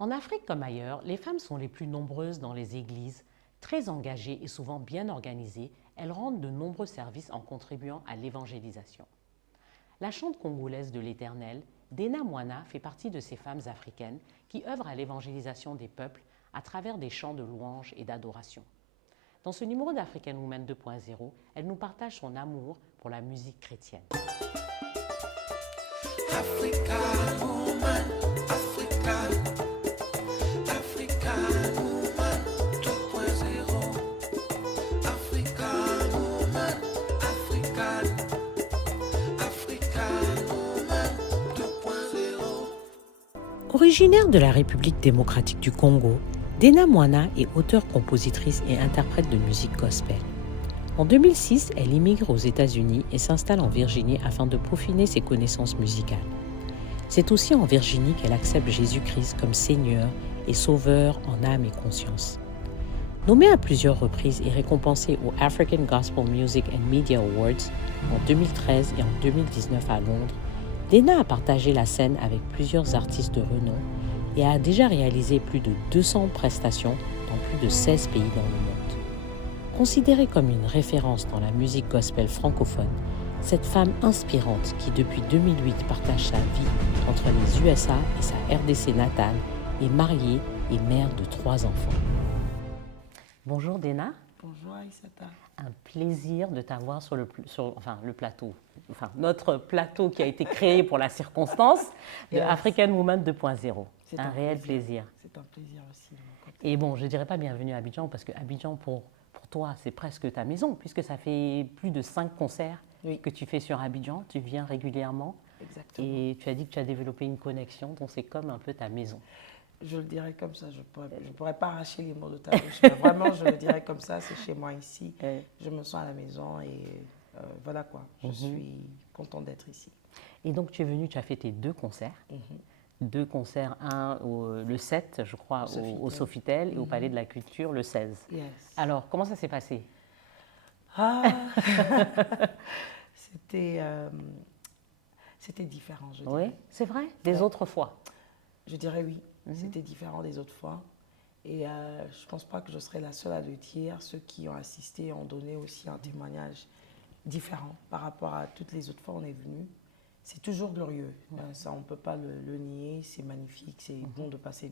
En Afrique comme ailleurs, les femmes sont les plus nombreuses dans les églises, très engagées et souvent bien organisées. Elles rendent de nombreux services en contribuant à l'évangélisation. La chante congolaise de l'Éternel, Dena Moana, fait partie de ces femmes africaines qui œuvrent à l'évangélisation des peuples à travers des chants de louange et d'adoration. Dans ce numéro d'African Woman 2.0, elle nous partage son amour pour la musique chrétienne. Africa Woman, Africa, Africa Woman 2.0, Africa Woman, Africa, Africa Woman 2.0. Originaire de la République démocratique du Congo, Dena Moana est auteure, compositrice et interprète de musique gospel. En 2006, elle immigre aux États-Unis et s'installe en Virginie afin de peaufiner ses connaissances musicales. C'est aussi en Virginie qu'elle accepte Jésus-Christ comme Seigneur et Sauveur en âme et conscience. Nommée à plusieurs reprises et récompensée aux African Gospel Music and Media Awards en 2013 et en 2019 à Londres, Dena a partagé la scène avec plusieurs artistes de renom et a déjà réalisé plus de 200 prestations dans plus de 16 pays dans le monde. Considérée comme une référence dans la musique gospel francophone, cette femme inspirante qui depuis 2008 partage sa vie entre les USA et sa RDC natale est mariée et mère de 3 enfants. Bonjour Dena. Bonjour Aïssata. Un plaisir de t'avoir sur le plateau, notre plateau qui a été créé pour la circonstance de African Woman 2.0. C'est un réel plaisir. C'est un plaisir aussi de mon côté. Et bon, je ne dirais pas bienvenue à Abidjan parce que Abidjan pour toi, c'est presque ta maison, puisque ça fait plus de 5 concerts que tu fais sur Abidjan. Tu viens régulièrement. Exactement. Et tu as dit que tu as développé une connexion, donc c'est comme un peu ta maison. Je le dirais comme ça, je ne pourrais pas arracher les mots de ta bouche. Mais vraiment, je le dirais comme ça, c'est chez moi ici. Je me sens à la maison et voilà quoi. Je suis contente d'être ici. Et donc tu es venue, tu as fait tes 2 concerts. 2 concerts, un le 7, je crois, au Sofitel et au Palais de la Culture le 16. Yes. Alors, comment ça s'est passé? C'était différent, je dirais. Oui, c'est vrai, des autres fois. Je dirais oui, c'était différent des autres fois. Et je ne pense pas que je serai la seule à le dire. Ceux qui ont assisté ont donné aussi un témoignage différent par rapport à toutes les autres fois où on est venu. C'est toujours glorieux, ça on ne peut pas le nier, c'est magnifique, c'est bon de passer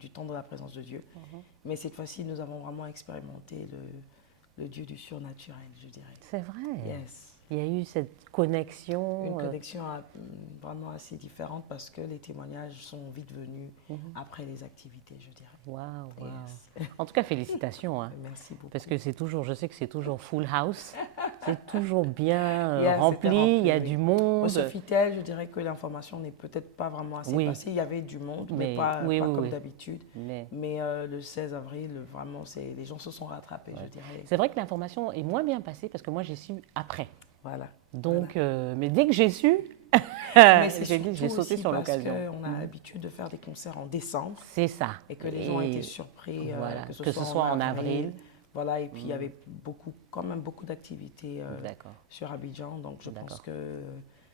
du temps dans la présence de Dieu. Mais cette fois-ci, nous avons vraiment expérimenté le Dieu du surnaturel, je dirais. C'est vrai. Yes. Il y a eu cette connexion. Une connexion vraiment assez différente parce que les témoignages sont vite venus après les activités, je dirais. Waouh, wow. Yes. En tout cas, félicitations. Merci beaucoup. Parce que c'est toujours, je sais que c'est toujours full house, c'est toujours bien rempli, il y a du monde. Au Sofitel, je dirais que l'information n'est peut-être pas vraiment assez passée. Il y avait du monde, mais pas comme d'habitude. Mais le 16 avril, vraiment, les gens se sont rattrapés, je dirais. C'est vrai que l'information est moins bien passée parce que moi, j'ai su après. Voilà. Donc, mais dès que j'ai su, j'ai sauté sur l'occasion. Parce qu'on a l'habitude de faire des concerts en décembre. C'est ça. Et que les gens étaient surpris que ce soit en avril. Voilà, et puis il y avait quand même beaucoup d'activités sur Abidjan. Donc je pense que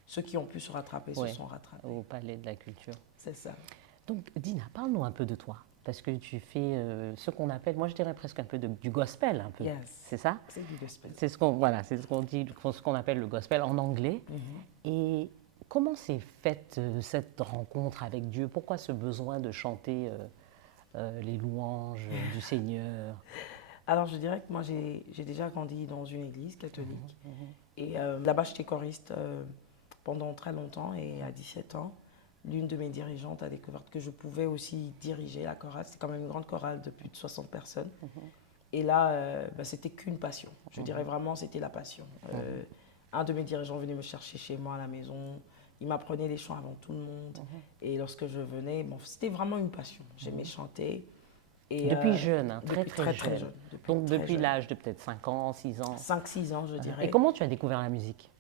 ceux qui ont pu se rattraper se sont rattrapés. Au Palais de la Culture. C'est ça. Donc Dina, parle-nous un peu de toi. Parce que tu fais ce qu'on appelle, moi je dirais presque un peu du gospel, un peu. Yes. C'est ça? C'est du gospel. C'est ce qu'on dit, ce qu'on appelle le gospel en anglais. Et comment s'est faite cette rencontre avec Dieu? Pourquoi ce besoin de chanter les louanges du Seigneur? Alors je dirais que moi j'ai déjà grandi dans une église catholique. Et là-bas j'étais choriste pendant très longtemps et à 17 ans. L'une de mes dirigeantes a découvert que je pouvais aussi diriger la chorale. C'est quand même une grande chorale de plus de 60 personnes. Et là, c'était qu'une passion. Je dirais vraiment, c'était la passion. Un de mes dirigeants venait me chercher chez moi à la maison. Il m'apprenait les chants avant tout le monde. Et lorsque je venais, c'était vraiment une passion. J'aimais chanter. Et depuis jeune, très jeune. Donc depuis jeune. l'âge de peut-être 5 ans, 6 ans. 5-6 ans, je dirais. Et comment tu as découvert la musique?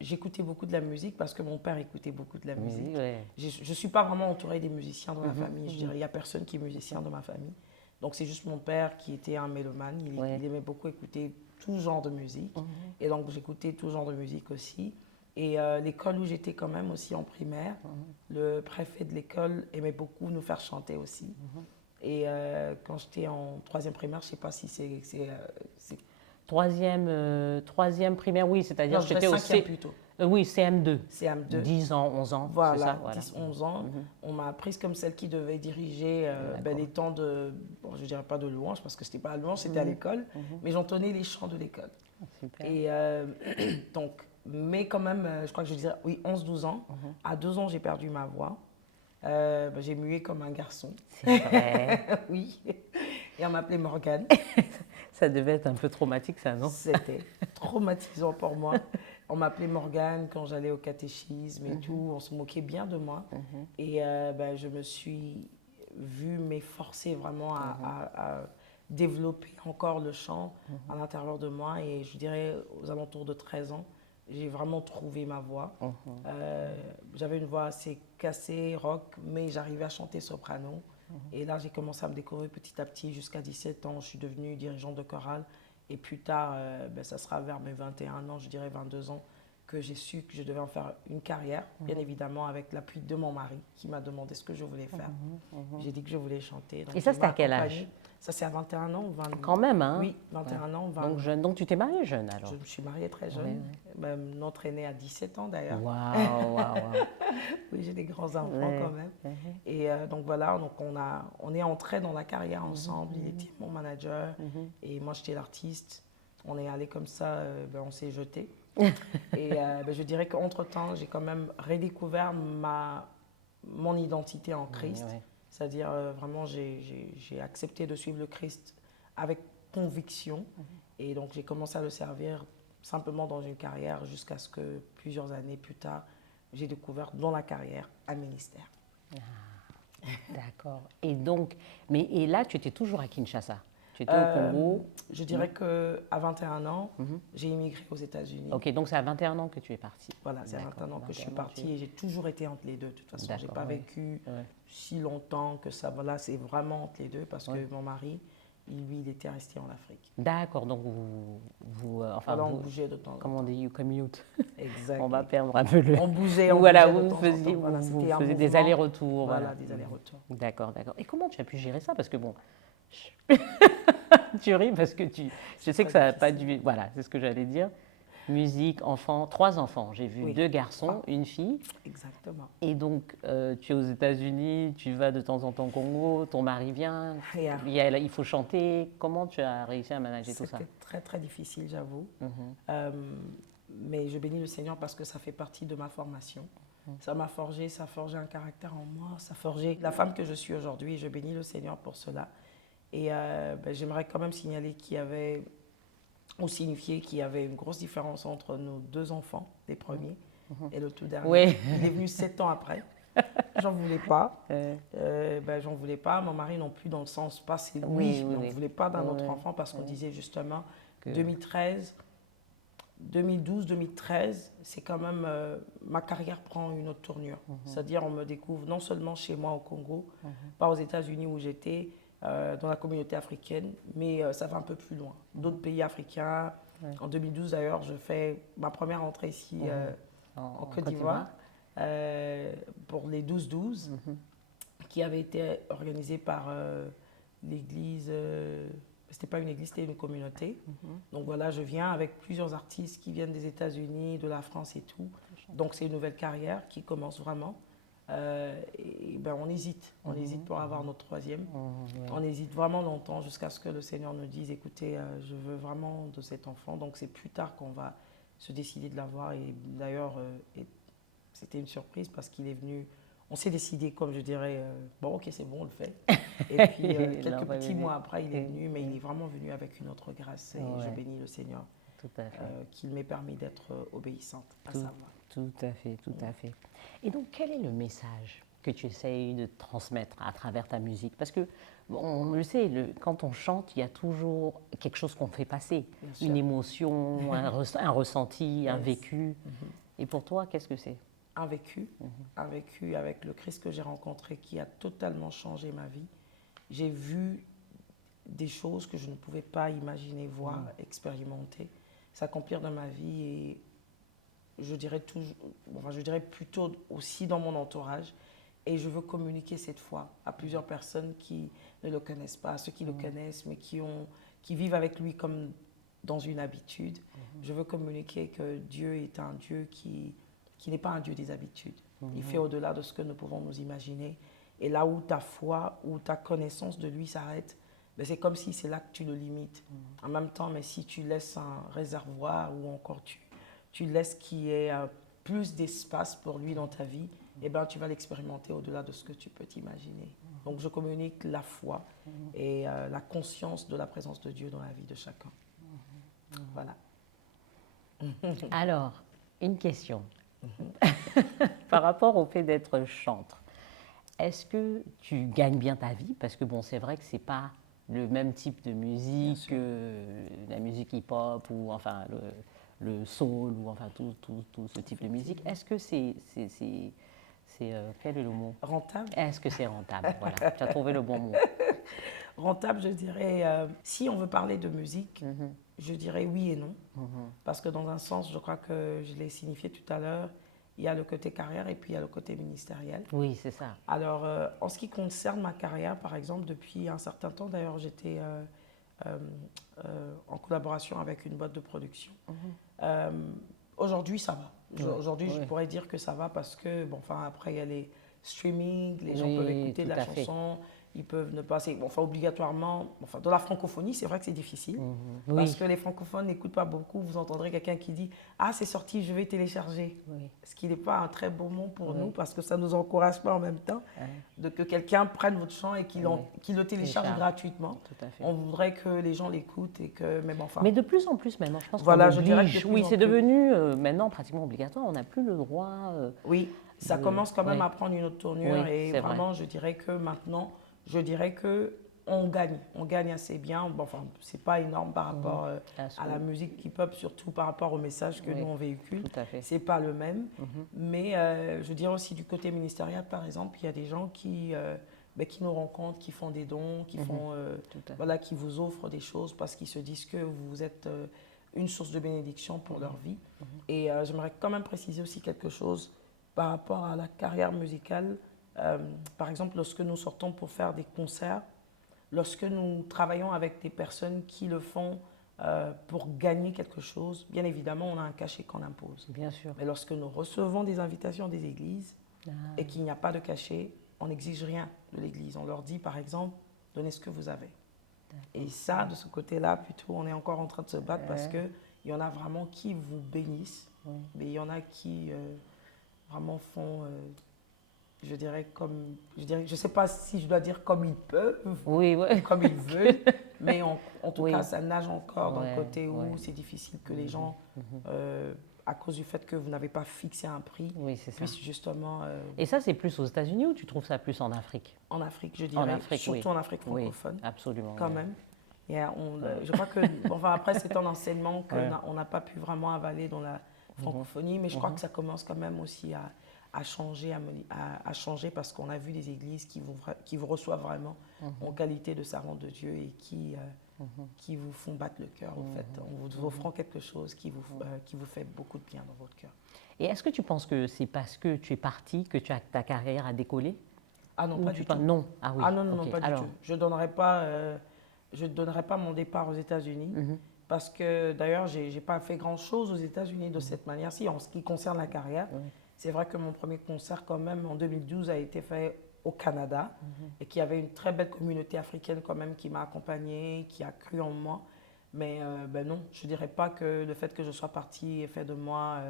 J'écoutais beaucoup de la musique parce que mon père écoutait beaucoup de la musique. Ouais. Je ne suis pas vraiment entourée des musiciens dans ma famille. Je dirais, il n'y a personne qui est musicien dans ma famille. Donc c'est juste mon père qui était un mélomane. Il aimait beaucoup écouter tout genre de musique. Et donc j'écoutais tout genre de musique aussi. Et l'école où j'étais quand même aussi en primaire, le préfet de l'école aimait beaucoup nous faire chanter aussi. Et quand j'étais en troisième primaire, je ne sais pas si c'est- Troisième primaire, oui, c'est-à-dire non, que je j'étais dirais au cinquième plutôt. Oui, CM2. CM2. 10 ans, 11 ans, c'est Voilà, ça, voilà. 10-11 ans. On m'a prise comme celle qui devait diriger les temps de, bon, je ne dirais pas de louange, parce que ce n'était pas à louange, c'était à l'école, mais j'entonnais les chants de l'école. Super. Et donc, mais quand même, je crois que je dirais, oui, 11-12 ans. À 2 ans, j'ai perdu ma voix. J'ai mué comme un garçon. C'est vrai. Oui. Et on m'appelait Morgane. Ça devait être un peu traumatique, ça, non? C'était traumatisant pour moi. On m'appelait Morgane quand j'allais au catéchisme et tout. On se moquait bien de moi. Et je me suis vue m'efforcer vraiment à développer encore le chant à l'intérieur de moi. Et je dirais, aux alentours de 13 ans, j'ai vraiment trouvé ma voix. J'avais une voix assez cassée, rock, mais j'arrivais à chanter soprano. Et là, j'ai commencé à me découvrir petit à petit. Jusqu'à 17 ans, je suis devenue dirigeante de chorale. Et plus tard, ça sera vers mes 21 ans, je dirais 22 ans, que j'ai su que je devais en faire une carrière, bien évidemment avec l'appui de mon mari qui m'a demandé ce que je voulais faire. J'ai dit que je voulais chanter. Donc Et ça, il c'était m'a à quel accompagnée. âge? Ça, c'est à 21 ans ou 20 ans. Quand même, hein? Oui, 21 ans, 20 Donc, ans. jeune. Donc tu t'es mariée jeune, alors? Je me suis mariée très jeune. Même notre aîné a 17 ans d'ailleurs. Waouh, waouh, waouh. Oui, j'ai des grands-enfants quand même. Et donc voilà, donc on est entrés dans la carrière ensemble. Il était mon manager et moi j'étais l'artiste. On est allé comme ça, on s'est jeté. Et je dirais qu'entre-temps, j'ai quand même redécouvert mon identité en Christ. C'est-à-dire vraiment, j'ai accepté de suivre le Christ avec conviction. Et donc j'ai commencé à le servir simplement dans une carrière jusqu'à ce que plusieurs années plus tard, j'ai découvert dans la carrière un ministère. D'accord. Et donc, et là, tu étais toujours à Kinshasa? Tu étais au Congo? Je dirais qu'à 21 ans, j'ai immigré aux États-Unis. Ok, donc c'est à 21 ans que tu es partie. Voilà, c'est à 21 ans que je suis partie et j'ai toujours été entre les deux. De toute façon, je n'ai pas vécu si longtemps que ça. Voilà, c'est vraiment entre les deux parce que mon mari, lui, il était resté en Afrique. D'accord, donc on bougeait de temps en temps. Comment on dit, you commute. Exact. On va perdre un peu le... On bougeait, voilà, bougeait de temps en vous temps. Voilà, faisiez des allers-retours. Voilà, des allers-retours. D'accord, d'accord. Et comment tu as pu gérer ça? Parce que bon, tu ris parce que je sais que ça n'a pas dû... Voilà, c'est ce que j'allais dire. Musique, enfants, 3 enfants. J'ai vu 2 garçons, une fille. Exactement. Et donc, tu es aux États-Unis, tu vas de temps en temps au Congo, ton mari vient, il faut chanter. Comment tu as réussi à manager tout ça? C'était très, très difficile, j'avoue. Mais je bénis le Seigneur parce que ça fait partie de ma formation. Ça m'a forgé, ça a forgé un caractère en moi, ça a forgé la femme que je suis aujourd'hui. Je bénis le Seigneur pour cela. Et j'aimerais quand même signaler qu'il y avait, ou signifier qu'il y avait une grosse différence entre nos 2 enfants, les premiers, et le tout dernier. Oui. Il est venu 7 ans après. J'en voulais pas. J'en voulais pas. Mon mari non plus, dans le sens, pas c'est lui, mais on ne voulait pas d'un autre enfant parce qu'on disait justement 2012-2013, c'est quand même, ma carrière prend une autre tournure. C'est-à-dire, on me découvre non seulement chez moi au Congo, pas aux États-Unis où j'étais, dans la communauté africaine, mais ça va un peu plus loin. D'autres pays africains. En 2012, d'ailleurs, je fais ma première entrée ici en Côte d'Ivoire pour les 12-12, qui avait été organisée par l'église. C'était pas une église, c'était une communauté. Donc voilà, je viens avec plusieurs artistes qui viennent des États-Unis, de la France et tout. Donc c'est une nouvelle carrière qui commence vraiment. On hésite pour avoir notre 3e. On hésite vraiment longtemps jusqu'à ce que le Seigneur nous dise, écoutez, je veux vraiment de cet enfant. Donc c'est plus tard qu'on va se décider de l'avoir. Et d'ailleurs, c'était une surprise parce qu'il est venu. On s'est décidé, comme je dirais, bon, ok, c'est bon, on le fait. Et puis, quelques petits mois après, il est venu, mais il est vraiment venu avec une autre grâce. Et je bénis le Seigneur qu'il m'ait permis d'être obéissante à sa voix. Tout à fait, tout à fait. Et donc, quel est le message que tu essayes de transmettre à travers ta musique? Parce que, on le sait, quand on chante, il y a toujours quelque chose qu'on fait passer. Une émotion, un ressenti, un vécu. Et pour toi, qu'est-ce que c'est? Un vécu avec le Christ que j'ai rencontré qui a totalement changé ma vie. J'ai vu des choses que je ne pouvais pas imaginer, voir, expérimenter, s'accomplir dans ma vie. Et je dirais toujours, enfin, je dirais plutôt aussi dans mon entourage. Et je veux communiquer cette foi à plusieurs personnes qui ne le connaissent pas, à ceux qui le connaissent, mais qui vivent avec lui comme dans une habitude. Je veux communiquer que Dieu est un Dieu qui n'est pas un Dieu des habitudes. Il fait au-delà de ce que nous pouvons nous imaginer. Et là où ta foi, où ta connaissance de lui s'arrête, ben c'est comme si c'est là que tu le limites. En même temps, mais si tu laisses un réservoir ou encore tu laisses qu'il y ait plus d'espace pour lui dans ta vie, eh ben, tu vas l'expérimenter au-delà de ce que tu peux t'imaginer. Donc, je communique la foi et la conscience de la présence de Dieu dans la vie de chacun. Voilà. Alors, une question. Par rapport au fait d'être chantre, est-ce que tu gagnes bien ta vie? Parce que bon, c'est vrai que c'est pas le même type de musique que la musique hip-hop ou enfin le soul ou enfin tout ce type de musique. Est-ce que quel est le mot? Rentable? Est-ce que c'est rentable? Voilà, tu as trouvé le bon mot. Rentable, je dirais, si on veut parler de musique, je dirais oui et non. Parce que dans un sens, je crois que je l'ai signifié tout à l'heure, il y a le côté carrière et puis il y a le côté ministériel. Oui, c'est ça. Alors, en ce qui concerne ma carrière, par exemple, depuis un certain temps, d'ailleurs, j'étais en collaboration avec une boîte de production. Aujourd'hui, ça va. Aujourd'hui, je pourrais dire que ça va parce que, bon, enfin, après, il y a les streaming, les gens peuvent écouter de la chanson, ils peuvent ne pas... Bon, enfin, obligatoirement... Enfin, dans la francophonie, c'est vrai que c'est difficile parce que les francophones n'écoutent pas beaucoup. Vous entendrez quelqu'un qui dit « Ah, c'est sorti, je vais télécharger ». Ce qui n'est pas un très beau mot pour nous parce que ça ne nous encourage pas en même temps de que quelqu'un prenne votre chant et qu'il le télécharge gratuitement. Tout à fait. On voudrait que les gens l'écoutent et que... Mais bon, enfin... Mais de plus en plus maintenant, je pense voilà, qu'on oblige. Oui, c'est devenu maintenant pratiquement obligatoire. On n'a plus le droit... oui, ça commence quand même à prendre une autre tournure et vraiment, vrai. je dirais que maintenant... Je dirais qu'on gagne assez bien. Bon, enfin, ce n'est pas énorme par rapport à la musique hip-hop, surtout par rapport au message que nous on véhicule. Ce n'est pas le même. Mais je dirais aussi du côté ministériel, par exemple, il y a des gens qui nous rencontrent, qui font des dons, qui vous offrent des choses parce qu'ils se disent que vous êtes une source de bénédiction pour leur vie. Et j'aimerais quand même préciser aussi quelque chose par rapport à la carrière musicale. Par exemple, lorsque nous sortons pour faire des concerts, lorsque nous travaillons avec des personnes qui le font pour gagner quelque chose, bien évidemment, on a un cachet qu'on impose. Bien sûr. Mais lorsque nous recevons des invitations des églises et qu'il n'y a pas de cachet, on n'exige rien de l'église. On leur dit, par exemple, donnez ce que vous avez. Et ça, de ce côté-là, plutôt, on est encore en train de se battre parce qu'il y en a vraiment qui vous bénissent, mais il y en a qui vraiment font... je dirais, je ne sais pas si je dois dire comme ils peuvent, comme ils veulent, mais en tout cas, ça nage encore dans le côté où c'est difficile que les gens, à cause du fait que vous n'avez pas fixé un prix, puissent justement... Et ça, c'est plus aux États-Unis ou tu trouves ça plus en Afrique? En Afrique, je dirais, surtout en Afrique francophone. Oui, absolument. Quand même. Je crois que, enfin, après, c'est un enseignement qu'on n'a pas pu vraiment avaler dans la francophonie, mais je crois que ça commence quand même aussi à changer parce qu'on a vu des églises qui vous reçoivent vraiment en qualité de servante de Dieu et qui vous font battre le cœur, en fait, en vous offrant quelque chose qui vous fait beaucoup de bien dans votre cœur. Et est-ce que tu penses que c'est parce que tu es partie que ta carrière a décollé? Ah non, pas du tout. Non, ah oui. Ah non, pas du tout. Je ne donnerai pas mon départ aux États-Unis parce que d'ailleurs, je n'ai pas fait grand-chose aux États-Unis de cette manière-ci en ce qui concerne la carrière. C'est vrai que mon premier concert, quand même, en 2012, a été fait au Canada et qu'il y avait une très belle communauté africaine, quand même, qui m'a accompagnée, qui a cru en moi. Mais non, je ne dirais pas que le fait que je sois partie ait fait de moi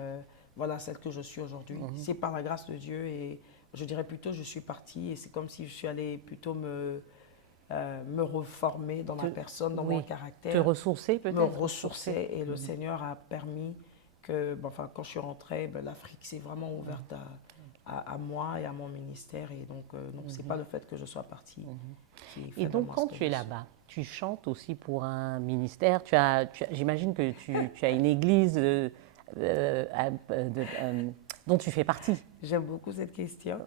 celle que je suis aujourd'hui. C'est par la grâce de Dieu et je dirais plutôt je suis partie et c'est comme si je suis allée plutôt me reformer dans ma personne, dans mon caractère. Te ressourcer peut-être? Me ressourcer et le Seigneur a permis que, quand je suis rentrée, l'Afrique s'est vraiment ouverte à moi et à mon ministère. Et donc ce n'est pas le fait que je sois partie. Et donc, quand tu es là-bas, tu chantes aussi pour un ministère. J'imagine que tu as une église dont tu fais partie. J'aime beaucoup cette question.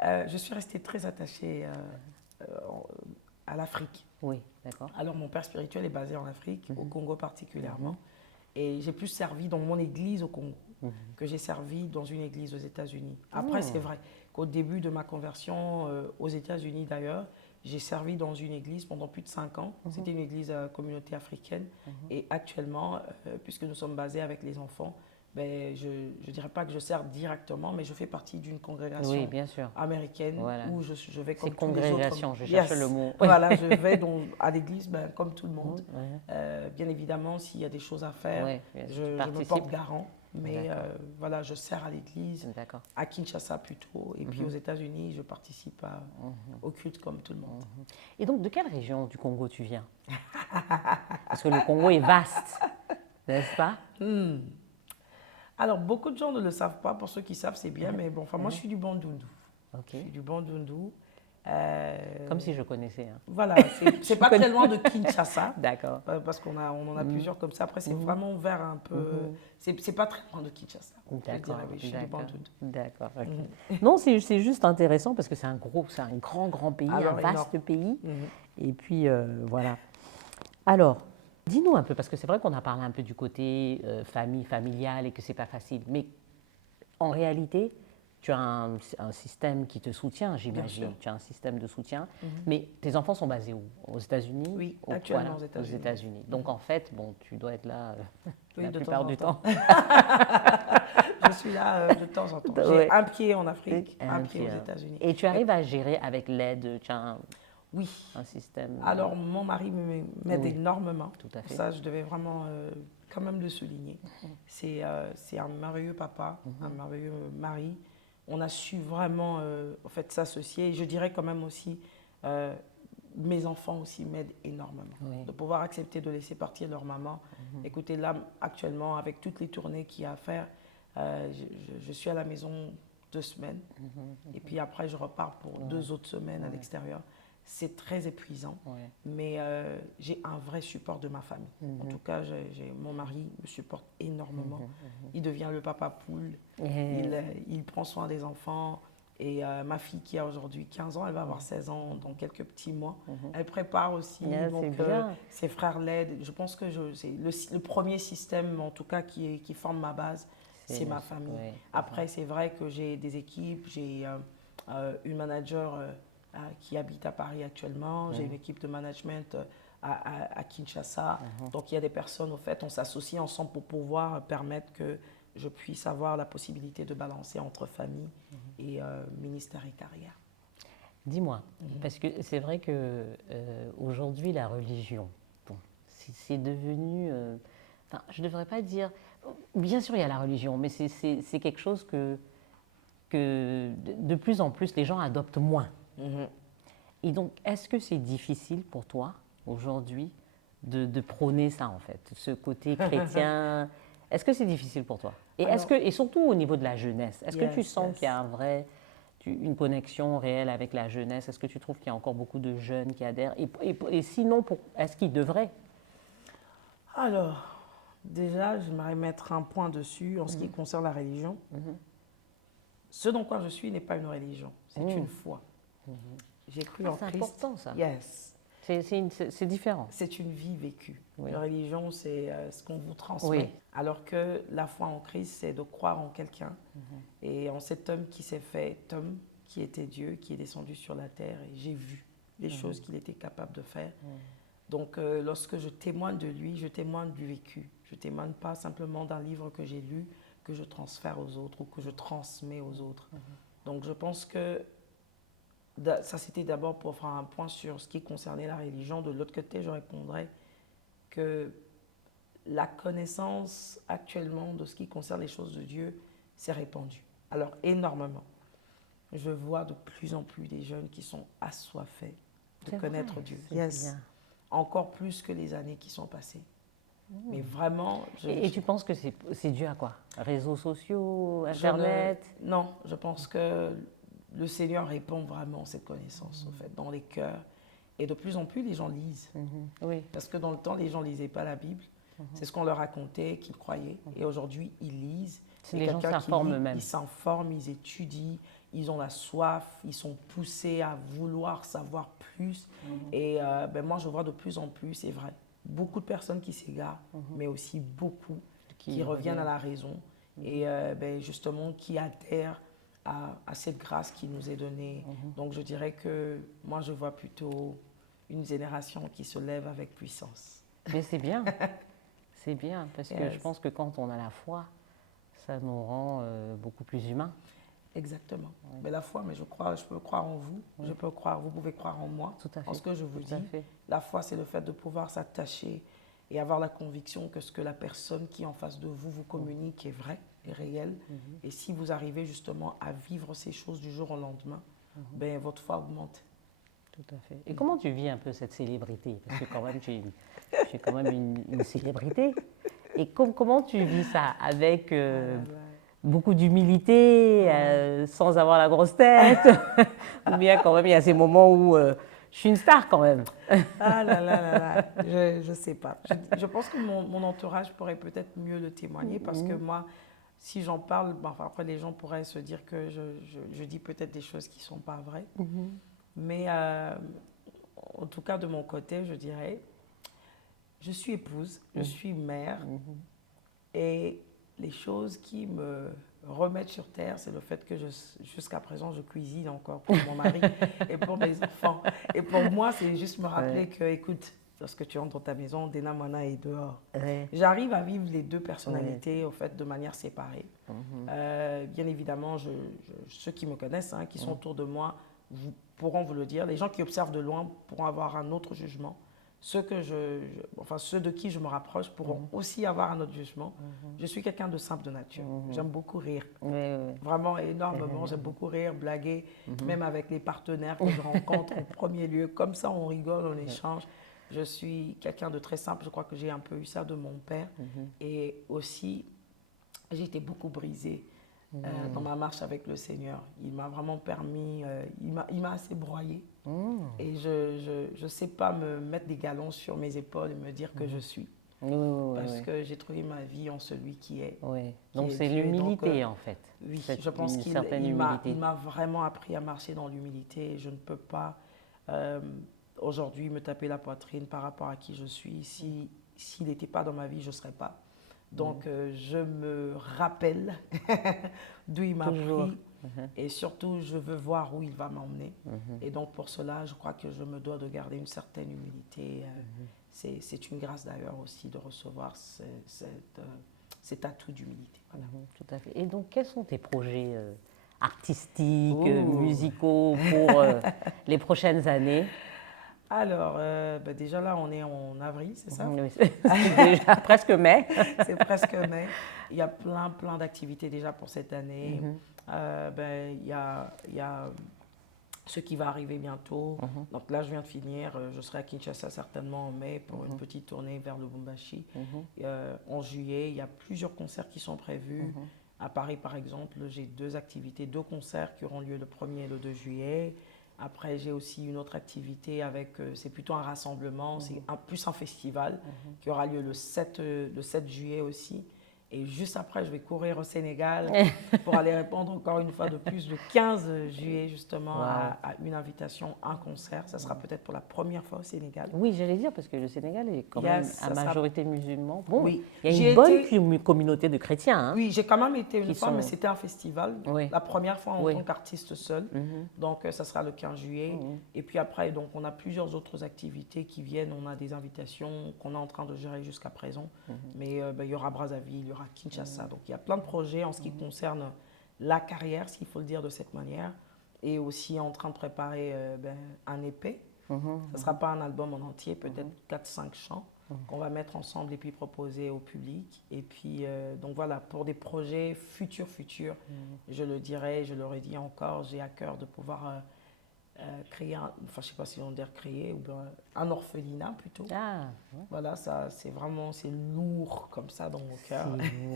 Je suis restée très attachée à l'Afrique. Oui, d'accord. Alors, mon père spirituel est basé en Afrique, au Congo particulièrement. Et j'ai plus servi dans mon église au Congo. que j'ai servi dans une église aux États-Unis. Après, c'est vrai qu'au début de ma conversion aux États-Unis d'ailleurs, j'ai servi dans une église pendant plus de 5 ans. C'était une église communauté africaine. Et actuellement, puisque nous sommes basés avec les enfants, ben, je ne dirais pas que je sers directement, mais je fais partie d'une congrégation Oui, bien sûr. américaine Voilà. où je vais comme C'est tous les autres. congrégation, je cherche le mot. Voilà, je vais à l'église ben, comme tout le monde. Ouais. Bien évidemment, s'il y a des choses à faire, Ouais, bien sûr, tu je me participes. porte garant. Mais D'accord. voilà, je sers à l'église, D'accord. à Kinshasa plutôt. Et puis aux États-Unis, je participe au culte comme tout le monde. Et donc, de quelle région du Congo tu viens? Parce que le Congo est vaste, n'est-ce pas? Alors, beaucoup de gens ne le savent pas. Pour ceux qui savent, c'est bien. Mais bon, enfin, moi, je suis du Bandundu. Ok. Je suis du Bandundu. Comme si je connaissais. Hein. Voilà, c'est pas très loin de Kinshasa. D'accord. Parce on en a plusieurs comme ça. Après, c'est vraiment vers un peu. C'est pas très loin de Kinshasa. Je dirais, D'accord. oui, je suis du Bandundu. D'accord. Ok. Non, c'est juste intéressant parce que c'est un grand pays, Alors, un vaste énorme. pays. Et puis, voilà. Alors, dis-nous un peu, parce que c'est vrai qu'on a parlé un peu du côté famille, familial et que c'est pas facile. Mais en réalité, tu as un système qui te soutient, j'imagine. Tu as un système de soutien. Mais tes enfants sont basés où? Aux États-Unis? Oui, actuellement aux États-Unis. Aux États-Unis. Donc en fait, bon, tu dois être là Oui, la de plupart temps en du temps. temps. Je suis là de temps en temps. J'ai Ouais. un pied en Afrique, un Un pied aux pied, États-Unis. Et tu arrives à gérer avec l'aide, tu as Oui. un système. Alors, mon mari m'aide Oui, énormément. tout à fait. Ça, je devais vraiment quand même le souligner. C'est un merveilleux papa, un merveilleux mari. On a su vraiment en fait, s'associer. Et je dirais quand même aussi, mes enfants aussi m'aident énormément. Oui. De pouvoir accepter de laisser partir leur maman. Écoutez, là, actuellement, avec toutes les tournées qu'il y a à faire, je suis à la maison 2 semaines. Et puis après, je repars pour 2 autres semaines à l'extérieur. C'est très épuisant, Ouais. mais j'ai un vrai support de ma famille. En tout cas, mon mari me supporte énormément. Il devient le papa poule, il prend soin des enfants. Et ma fille qui a aujourd'hui 15 ans, elle va avoir 16 ans dans quelques petits mois. Elle prépare aussi, Yeah, donc c'est bien. ses frères l'aident. Je pense que c'est le premier système, en tout cas, qui forme ma base, c'est ma famille. ouais. Après, c'est vrai que j'ai des équipes, j'ai une manager qui habite à Paris actuellement, j'ai une équipe de management à Kinshasa. Donc il y a des personnes, au fait, on s'associe ensemble pour pouvoir permettre que je puisse avoir la possibilité de balancer entre famille et ministère et carrière. Dis-moi, parce que c'est vrai que aujourd'hui la religion, bon, c'est devenu, enfin, je ne devrais pas dire, bien sûr il y a la religion, mais c'est quelque chose que de plus en plus les gens adoptent moins. Et donc, est-ce que c'est difficile pour toi aujourd'hui de prôner ça en fait, ce côté chrétien? Est-ce que c'est difficile pour toi? Et et surtout au niveau de la jeunesse, est-ce que tu sens qu'il y a une connexion réelle avec la jeunesse? Est-ce que tu trouves qu'il y a encore beaucoup de jeunes qui adhèrent? Et sinon, est-ce qu'ils devraient? Alors, déjà, j'aimerais mettre un point dessus en ce qui concerne la religion. Ce dans quoi je suis n'est pas une religion, c'est une foi. J'ai cru en Christ. C'est important ça. Yes. C'est différent. C'est une vie vécue. Oui. Une religion, c'est ce qu'on vous transmet. Oui. Alors que la foi en Christ, c'est de croire en quelqu'un et en cet homme qui s'est fait homme, qui était Dieu, qui est descendu sur la terre. Et j'ai vu les choses qu'il était capable de faire. Donc, lorsque je témoigne de lui, je témoigne du vécu. Je ne témoigne pas simplement d'un livre que j'ai lu, que je transfère aux autres ou que je transmets aux autres. Donc, je pense que ça, c'était d'abord pour faire un point sur ce qui concernait la religion. De l'autre côté, je répondrais que la connaissance actuellement de ce qui concerne les choses de Dieu s'est répandue. Alors, énormément. Je vois de plus en plus des jeunes qui sont assoiffés de connaître vrai, Dieu. c'est Yes. bien. Encore plus que les années qui sont passées. Mais vraiment... Et tu penses que c'est dû à quoi? Réseaux sociaux, Internet? Non, je pense que le Seigneur répand vraiment cette connaissance, en fait, dans les cœurs. Et de plus en plus, les gens lisent. Oui. Parce que dans le temps, les gens ne lisaient pas la Bible. C'est ce qu'on leur racontait, qu'ils croyaient. Et aujourd'hui, ils lisent. Les gens s'informent eux-mêmes. Ils s'informent, ils étudient, ils ont la soif, ils sont poussés à vouloir savoir plus. Et moi, je vois de plus en plus, c'est vrai, beaucoup de personnes qui s'égarent, mais aussi beaucoup qui reviennent à la raison et ben, justement qui adhèrent à cette grâce qui nous est donnée. Donc je dirais que moi je vois plutôt une génération qui se lève avec puissance. Mais c'est bien, parce que Yes. je pense que quand on a la foi, ça nous rend beaucoup plus humains. Exactement. Mais la foi, mais je peux croire en vous, je peux croire, vous pouvez croire en moi. Tout à fait. En ce que je vous Tout à dis, fait. la foi, c'est le fait de pouvoir s'attacher et avoir la conviction que ce que la personne qui est en face de vous communique est vrai, est réel. Et si vous arrivez justement à vivre ces choses du jour au lendemain, ben, votre foi augmente. Tout à fait. Et comment tu vis un peu cette célébrité? Parce que quand même, tu es quand même une célébrité. Et comment tu vis ça? Avec beaucoup d'humilité, sans avoir la grosse tête? Ou bien quand même, il y a ces moments où je suis une star quand même? Ah là là là là, je sais pas. Je pense que mon entourage pourrait peut-être mieux le témoigner parce que moi, si j'en parle, ben, enfin, après les gens pourraient se dire que je dis peut-être des choses qui ne sont pas vraies. Mais en tout cas, de mon côté, je dirais, je suis épouse, je suis mère et les choses qui me remettre sur terre, c'est le fait que jusqu'à présent, je cuisine encore pour mon mari et pour mes enfants. Et pour moi, c'est juste me rappeler que, écoute, lorsque tu entres dans ta maison, Dena Mana est dehors. Ouais. J'arrive à vivre les deux personnalités, au fait, de manière séparée. Bien évidemment, ceux qui me connaissent, hein, qui sont autour de moi, pourront vous le dire. Les gens qui observent de loin pourront avoir un autre jugement. Ceux de qui je me rapproche pourront aussi avoir un autre jugement. Je suis quelqu'un de simple de nature. J'aime beaucoup rire. Vraiment énormément. J'aime beaucoup rire, blaguer, même avec les partenaires que je rencontre en premier lieu. Comme ça, on rigole, on échange. Je suis quelqu'un de très simple. Je crois que j'ai un peu eu ça de mon père. Et aussi, j'ai été beaucoup brisée dans ma marche avec le Seigneur. Il m'a vraiment permis, il m'a assez broyé. Et je ne sais pas me mettre des galons sur mes épaules et me dire que je suis. Parce que j'ai trouvé ma vie en celui qui est. Donc qui est c'est Dieu. l'humilité en fait. Oui, Cette- je pense une qu'il certaine il humilité. m'a vraiment appris à marcher dans l'humilité. Je ne peux pas aujourd'hui me taper la poitrine par rapport à qui je suis. S'il n'était pas dans ma vie, je ne serais pas. Donc je me rappelle d'où il m'a Toujours. pris. Et surtout, je veux voir où il va m'emmener. Et donc, pour cela, je crois que je me dois de garder une certaine humilité. C'est une grâce d'ailleurs aussi de recevoir cet atout d'humilité. Voilà. Tout à fait. Et donc, quels sont tes projets artistiques, Ouh. musicaux pour les prochaines années? Alors, ben déjà là, on est en avril, c'est ça? Oui, c'est déjà presque mai. C'est presque mai. Il y a plein d'activités déjà pour cette année. Ben, il y a ce qui va arriver bientôt. Donc là, je viens de finir. Je serai à Kinshasa certainement en mai pour une petite tournée vers le Lubumbashi. En juillet, il y a plusieurs concerts qui sont prévus. À Paris, par exemple, j'ai deux concerts qui auront lieu le 1er et le 2 juillet. Après, j'ai aussi une autre activité c'est plutôt un rassemblement, c'est plus un festival qui aura lieu le 7 juillet aussi. Et juste après, je vais courir au Sénégal pour aller répondre encore une fois de plus le 15 juillet justement à une invitation, un concert. Ça sera peut-être pour la première fois au Sénégal. Oui, j'allais dire, parce que le Sénégal est quand même Yes, à ça sera- majorité musulmane. Bon, Oui. il y a J'y ai une bonne été- communauté de chrétiens. Hein. Oui, j'ai quand même été une Qui fois, sont- mais c'était un festival. Oui. La première fois en Oui. tant qu'artiste seul. Donc, ça sera le 15 juillet. Et puis après, donc, on a plusieurs autres activités qui viennent. On a des invitations qu'on est en train de gérer jusqu'à présent. Mais ben, il y aura Brazzaville, il y aura Kinshasa. Donc, il y a plein de projets en ce qui concerne la carrière, s'il faut le dire de cette manière. Et aussi en train de préparer un EP. Ça ne sera pas un album en entier, peut-être 4-5 chants qu'on va mettre ensemble et puis proposer au public. Et puis, donc voilà, pour des projets futurs, je le dirai, je le redis encore, j'ai à cœur de pouvoir créer, je ne sais pas si on dit créer, ou bien un orphelinat plutôt. Ah, ouais. Voilà, ça, c'est lourd comme ça dans mon cœur.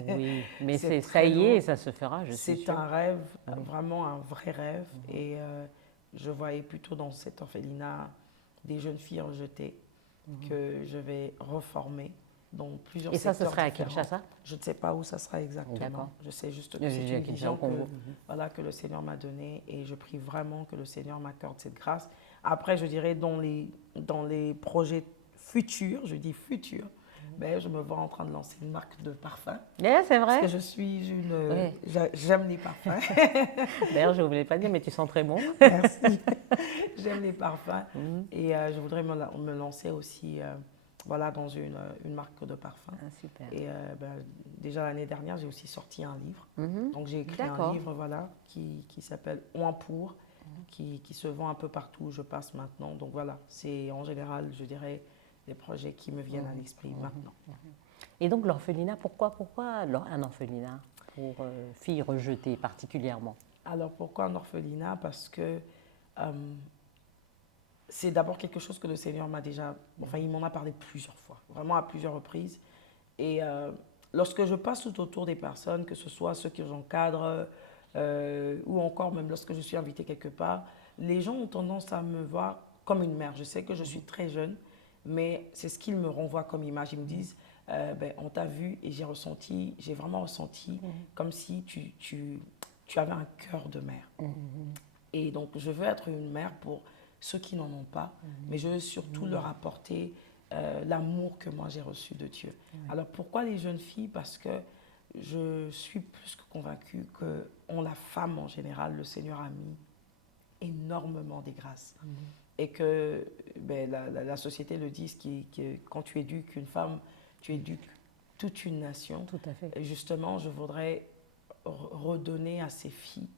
Oui, mais C'est ça très y est, lourd. ça se fera, je suis C'est sûre. un rêve, vraiment un vrai rêve. Et je voyais plutôt dans cet orphelinat des jeunes filles rejetées que je vais reformer dans plusieurs Et ça, secteurs ce serait à différents. Kinshasa? Je ne sais pas où ça sera exactement. D'accord. Je sais juste que Oui, c'est oui, une à Kinshasa, vision au Congo. voilà, que le Seigneur m'a donnée et je prie vraiment que le Seigneur m'accorde cette grâce. Après, je dirais dans les projets futurs, je dis futurs, ben, je me vois en train de lancer une marque de parfum. Yeah, c'est Parce vrai. que je suis une... Ouais. J'aime les parfums. D'ailleurs, je ne voulais pas dire, mais tu sens très bon. Merci. J'aime les parfums. Mhm. Et je voudrais me lancer aussi voilà, dans une marque de parfums. Ah, super. Et ben, déjà l'année dernière, j'ai aussi sorti un livre. Mhm. Donc j'ai écrit un D'accord. livre voilà, qui s'appelle On pour, qui se vend un peu partout où je passe maintenant. Donc voilà, c'est en général, je dirais, des projets qui me viennent à l'esprit maintenant. Et donc l'orphelinat, pourquoi un orphelinat pour filles rejetées particulièrement? Alors pourquoi un orphelinat? Parce que c'est d'abord quelque chose que le Seigneur m'a déjà, enfin il m'en a parlé plusieurs fois, vraiment à plusieurs reprises. Et lorsque je passe tout autour des personnes, que ce soit ceux que j'encadre ou encore même lorsque je suis invitée quelque part, les gens ont tendance à me voir comme une mère. Je sais que je suis très jeune, mais c'est ce qu'ils me renvoient comme image. Ils me disent, ben, on t'a vu et j'ai vraiment ressenti comme si tu avais un cœur de mère. Et donc, je veux être une mère pour ceux qui n'en ont pas, mais je veux surtout leur apporter l'amour que moi j'ai reçu de Dieu. Alors, pourquoi les jeunes filles? Parce que je suis plus que convaincue que la femme en général, le Seigneur a mis énormément des grâces. Et que ben, la société le dit, que quand tu éduques une femme, tu éduques toute une nation. Tout à fait. Et justement, je voudrais redonner à ces filles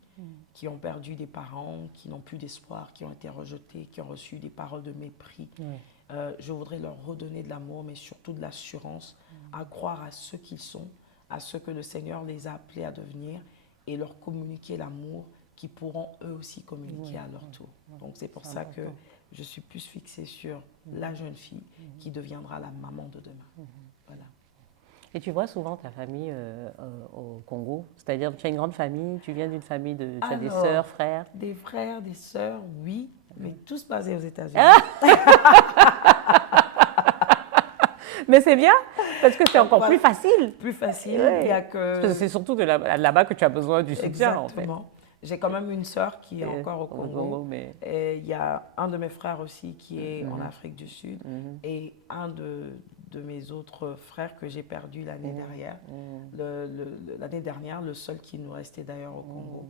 qui ont perdu des parents, qui n'ont plus d'espoir, qui ont été rejetés, qui ont reçu des paroles de mépris. Je voudrais leur redonner de l'amour, mais surtout de l'assurance, à croire à ce qu'ils sont, à ce que le Seigneur les a appelés à devenir et leur communiquer l'amour qu'ils pourront eux aussi communiquer à leur tour. Donc c'est pour ça que je suis plus fixée sur la jeune fille qui deviendra la maman de demain. Voilà. Et tu vois souvent ta famille au Congo, c'est-à-dire tu as une grande famille, tu viens d'une famille tu as des Alors, sœurs, frères. Des frères, des sœurs, oui, mais tous basés aux États-Unis. Mais c'est bien, parce que c'est encore Voilà. plus facile. Plus facile, Ouais. il y a Parce que... que c'est surtout là-bas que tu as besoin du soutien, en fait. Exactement. J'ai quand même une sœur qui est encore au Congo. mais... Et il y a un de mes frères aussi qui est en Afrique du Sud et un de mes autres frères que j'ai perdu l'année dernière. L'année dernière, le seul qui nous restait d'ailleurs au Congo.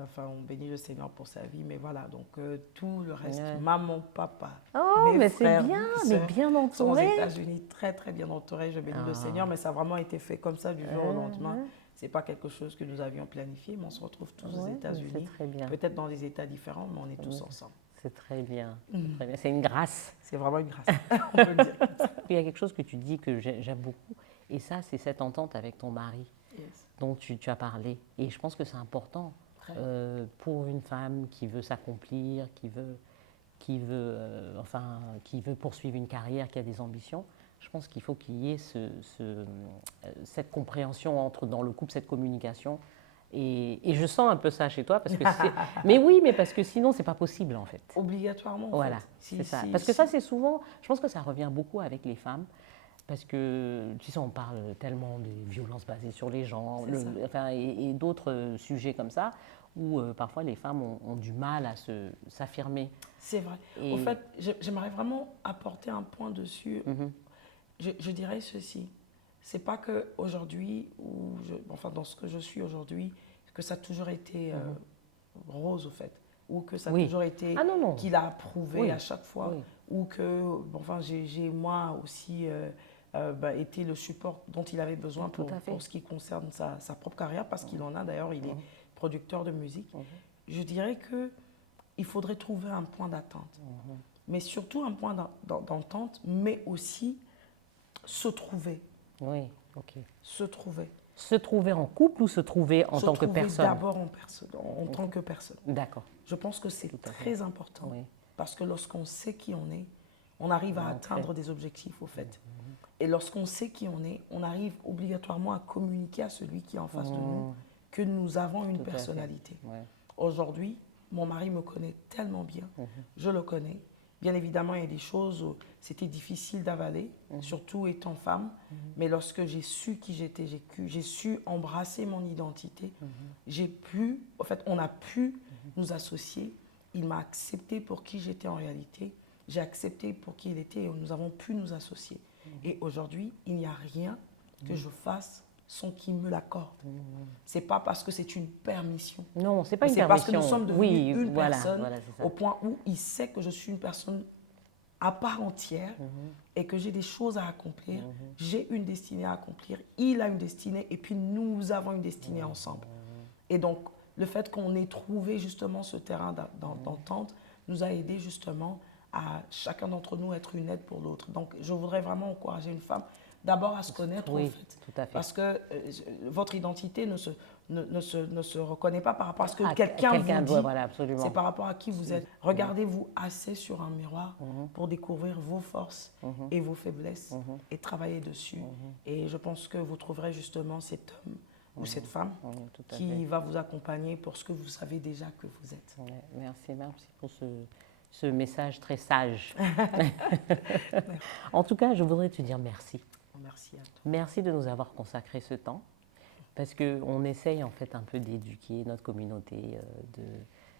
Enfin, on bénit le Seigneur pour sa vie, mais voilà, donc tout le reste, maman, papa, Oh, mes mais c'est frères, bien, mes mais sœurs bien sont aux entouré. États-Unis, très très bien entourés, je bénis le Seigneur, mais ça a vraiment été fait comme ça du jour au lendemain. C'est pas quelque chose que nous avions planifié, mais on se retrouve tous aux États-Unis. C'est très bien. Peut-être dans des États différents, mais on est tous ensemble. C'est très bien. C'est très bien. C'est une grâce. C'est vraiment une grâce, on peut le dire. Il y a quelque chose que tu dis que j'aime beaucoup, et ça, c'est cette entente avec ton mari Yes. dont tu as parlé. Et je pense que c'est important pour une femme qui veut s'accomplir, qui veut poursuivre une carrière, qui a des ambitions. Je pense qu'il faut qu'il y ait cette compréhension dans le couple, cette communication. Et je sens un peu ça chez toi, parce que mais oui, mais parce que sinon, c'est pas possible, en fait. Obligatoirement, en Voilà, fait. c'est ça. Parce que ça, c'est souvent, je pense que ça revient beaucoup avec les femmes, parce que, tu sais, on parle tellement des violences basées sur les genres, et d'autres sujets comme ça, où parfois les femmes ont du mal à s'affirmer. C'est vrai. Au fait, j'aimerais vraiment apporter un point dessus. Je dirais ceci. C'est pas qu'aujourd'hui, enfin dans ce que je suis aujourd'hui, que ça a toujours été rose, au fait. Ou que ça a toujours été qu'il a approuvé à chaque fois. Ou que, enfin, j'ai moi aussi été le support dont il avait besoin pour ce qui concerne sa propre carrière, parce qu'il en a d'ailleurs, il est producteur de musique. Je dirais qu'il faudrait trouver un point d'attente. Mais surtout un point d'entente, mais aussi se trouver. Oui, ok. Se trouver. Se trouver en couple ou se trouver en tant que personne? D'abord en tant que personne. D'accord. Je pense que c'est très important. Parce que lorsqu'on sait qui on est, on arrive à atteindre des objectifs, au fait. Et lorsqu'on sait qui on est, on arrive obligatoirement à communiquer à celui qui est en face de nous que nous avons une personnalité. Aujourd'hui, mon mari me connaît tellement bien. Je le connais. Bien évidemment, il y a des choses où c'était difficile d'avaler, surtout étant femme. Mais lorsque j'ai su qui j'étais, j'ai su embrasser mon identité, on a pu nous associer. Il m'a accepté pour qui j'étais en réalité. J'ai accepté pour qui il était et nous avons pu nous associer. Et aujourd'hui, il n'y a rien que je fasse sans qu'il me l'accorde. C'est pas parce que c'est une permission. Non, c'est pas une C'est parce que permission. nous sommes devenus Oui, une voilà, personne voilà, c'est ça. au point où il sait que je suis une personne à part entière et que j'ai des choses à accomplir. J'ai une destinée à accomplir. Il a une destinée et puis nous avons une destinée ensemble. Et donc, le fait qu'on ait trouvé justement ce terrain d'entente nous a aidé justement à chacun d'entre nous être une aide pour l'autre. Donc, je voudrais vraiment encourager une femme d'abord à se connaître, Oui, en fait. tout à fait. Parce que votre identité ne se reconnaît pas par rapport à ce que Ah, quelqu'un vous dit. voilà, absolument. C'est par rapport à qui vous êtes. Regardez-vous assez sur un miroir pour découvrir vos forces et vos faiblesses et travailler dessus. Et je pense que vous trouverez justement cet homme ou cette femme Tout à fait. qui va vous accompagner pour ce que vous savez déjà que vous êtes. Ouais, merci pour ce message très sage. En tout cas, je voudrais te dire merci. Merci à toi. Merci de nous avoir consacré ce temps, parce qu'on essaye en fait un peu d'éduquer notre communauté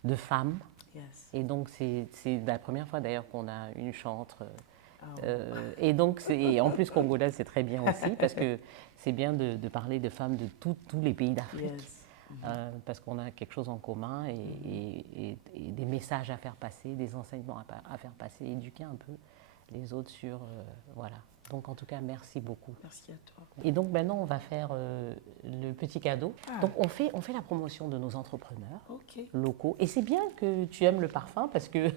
de femmes. Yes. Et donc, c'est la première fois d'ailleurs qu'on a une chantre. Ah, Et donc, en plus, congolaise, c'est très bien aussi, parce que c'est bien de parler de femmes de tous les pays d'Afrique. yes. Parce qu'on a quelque chose en commun et des messages à faire passer, des enseignements à faire passer, éduquer un peu les autres sur... voilà. Donc, en tout cas, merci beaucoup. Merci à toi. Et donc, maintenant, on va faire le petit cadeau. Ah. Donc, on fait la promotion de nos entrepreneurs Ok. locaux. Et c'est bien que tu aimes le parfum, parce que,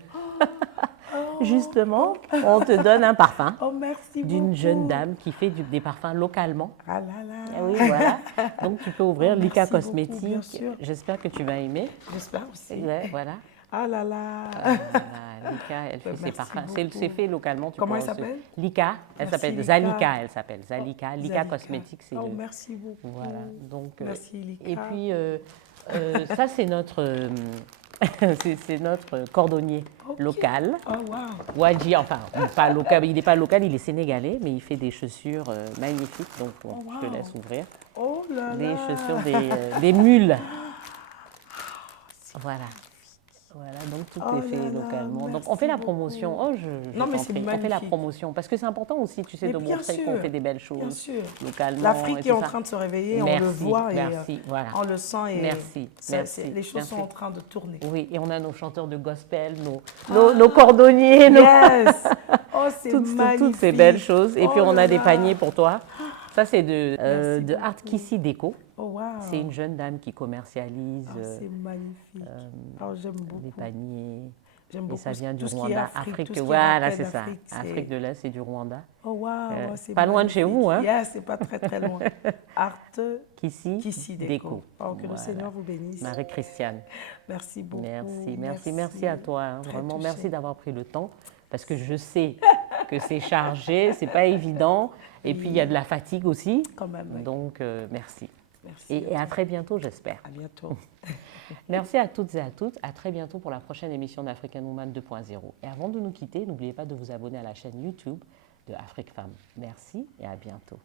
justement, on te donne un parfum Oh, merci beaucoup. d'une jeune dame qui fait des parfums localement. Ah là là. Ah oui, voilà. Donc, tu peux ouvrir Oh, Lika merci beaucoup, bien Cosmétiques. sûr. J'espère que tu vas aimer. J'espère aussi. Ouais, voilà. Ah là là. Lika, elle fait ses Merci parfums. beaucoup. C'est fait localement. Comment elle pourras s'appelle? Lika. Elle Merci, s'appelle Lika. Zalika. Elle s'appelle Zalika. Lika Zalika. Cosmétiques, c'est Oh, le... merci beaucoup. Voilà. Donc, Merci, Lika. et puis, ça, c'est notre... c'est notre cordonnier Ok. local. Oh, wow. Wadji, enfin, pas local, il n'est pas local, il est sénégalais, mais il fait des chaussures magnifiques. Donc, bon, Oh, je te wow. laisse ouvrir. Oh là Des là. chaussures, des mules. Voilà. Voilà, donc tout Oh est fait là là, localement. Donc on merci fait la beaucoup. promotion. Oh, je Non, mais t'en c'est prie. On fait la magnifique. promotion parce que c'est important aussi, tu sais, Mais de bien montrer sûr, qu'on fait des belles Bien choses sûr. localement. L'Afrique et est tout en ça. train de se réveiller, on Merci, le voit et merci, voilà. on le sent. Et Merci, merci, les choses merci. sont en train de tourner. Oui, et on a nos chanteurs de gospel, nos cordonniers, Yes. Oh, c'est magnifique. toutes ces belles choses. Et Oh puis on là a des là. paniers pour toi. Ça, c'est de Merci Art beaucoup. Kissy Déco. Oh, wow. C'est une jeune dame qui commercialise Ah, c'est magnifique. Oh, j'aime des beaucoup. paniers. J'aime Et beaucoup ça vient du tout ce qui est Rwanda. Afrique, tout ce qui Voilà, rappelle c'est ça. l'Afrique, c'est- Afrique de l'Est et du Rwanda. Oh, wow. C'est pas loin de chez magnifique. vous, hein. Yes, c'est pas très, très loin. Art Kissy Déco. Oh, que le Voilà. Seigneur vous bénisse. Marie-Christiane. Merci beaucoup. Merci à toi. Hein. Très Vraiment, touchée. merci d'avoir pris le temps. Parce que je sais que c'est chargé, c'est pas évident. Et puis, il y a de la fatigue aussi. Quand même, oui. Donc, merci. Merci. Et à très bientôt, j'espère. À bientôt. Merci à toutes et à tous. À très bientôt pour la prochaine émission d'African Woman 2.0. Et avant de nous quitter, n'oubliez pas de vous abonner à la chaîne YouTube de Afrique Femme. Merci et à bientôt.